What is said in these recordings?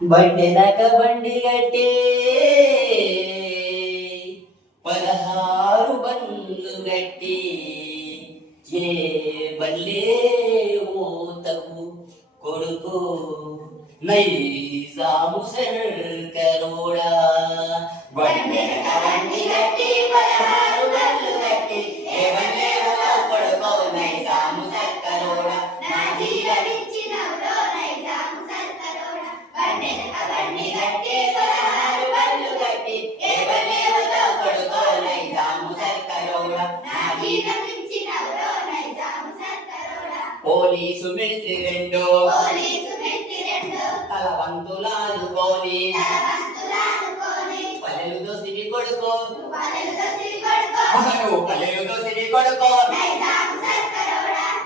బండెనక బండి గట్టే 16 బండ్లు గట్టి ఏ బల్లే ఓతవు కొడుకు నైజాము సర్కరోడా బండెనక బండి గట్టి 16 బండ్లు గట్టి ఏ బల్లే ఓతవు కొడుకు నైజాము సర్కరోడా నా జీవనిచ్చినవురో నైజాము సర్కరోడా బండెనక బండి గట్టి 16 బండ్లు గట్టి ఏ బల్లే ఓతవు కొడుకు నైజాము సర్కరోడా నా జీవనిచ్చినవురో నైజాము సర్కరోడా పోలీసు మిలిటరీ రెండు తలవంతులానుకోని పల్లెలు దోసిరి కొడుకో పల్లెలు దోసిరి కొడుకో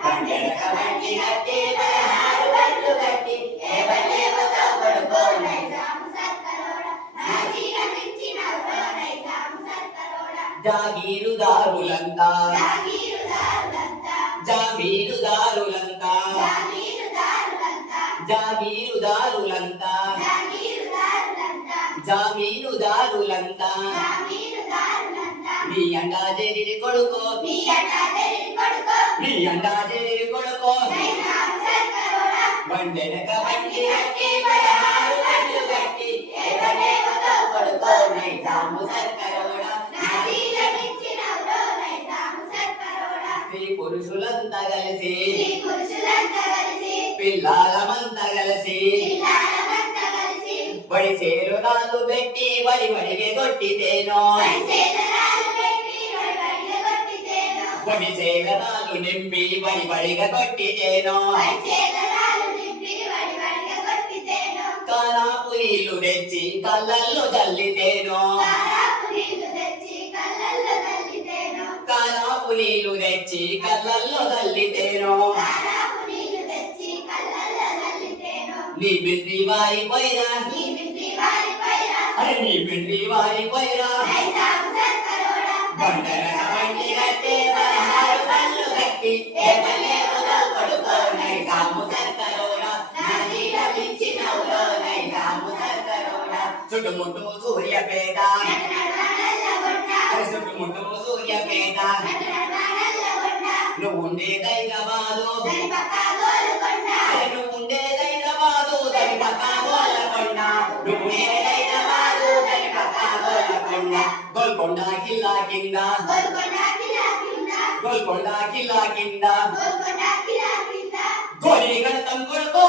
బండెనక బండి గట్టి 16 బండ్లు గట్టి ఏ బల్లే ఓతవు కొడుకో నైజాము సర్కరోడా నా జీవనిచ్చినవురో నైజాము సర్కరోడా జాగీరుదారులంతా జాగీరుదారులంతా జాగీరుదారులంతా జామీనుదారులంతా మీ అండా జేరి కొడుకో మీ అండా జేరి కొడుకో బండెనక బండి గట్టి 16 బండ్లు గట్టి ఏ బల్లే ఓతవు కొడుకో నైజాము సర్కరోడా నా జీవనిచ్చినవురో నైజాము సర్కరోడా స్త్రీ పురుషులంతా కలిసి పిల్లలమంతా కలిసి బడి చేరునాలు పెట్టి బడి బడిగే కొట్టితేనో బడి చేగనాలు నింపి బడి బడిగా కొట్టితేనో కానాపు నీళ్లు తెచ్చి కళ్ళల్లో చల్లితేనో కానాపు నీళ్లు తెచ్చి కళ్ళల్లో చల్లితేనో నీ బిడ్డి వారిపోయిరా అరే నీ బిడ్డి వారిపోయిరా బండెనక బండి గట్టి 16 బండ్లు గట్టి ఏ బల్లే ఓతవు కొడుకో నైజాము సర్కరోడా నా జీవనిచ్చినవురో నైజాము సర్కరోడా చుట్టుముట్టు సూర్యపేట చుట్టుముట్టు సూర్యపేట నువ్వుండేది హైదరాబాదు నువ్వుండేది హైదరాబాదు దాని పక్క గోల్కొండ నువ్వుండేది హైదరాబాదు దాని పక్క గోల్కొండ గోల్కొండ కిల్లా కింద గోల్కొండ కిల్లా కింద గోరీ గడతం కొడుకో